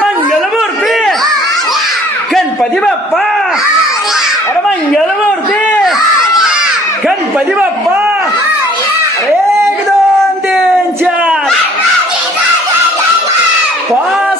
मंगलमूर्ती गणपती बाप्पा, अरे मंगलमूर्ती गणपती बाप्पा, 1 2 3 4 5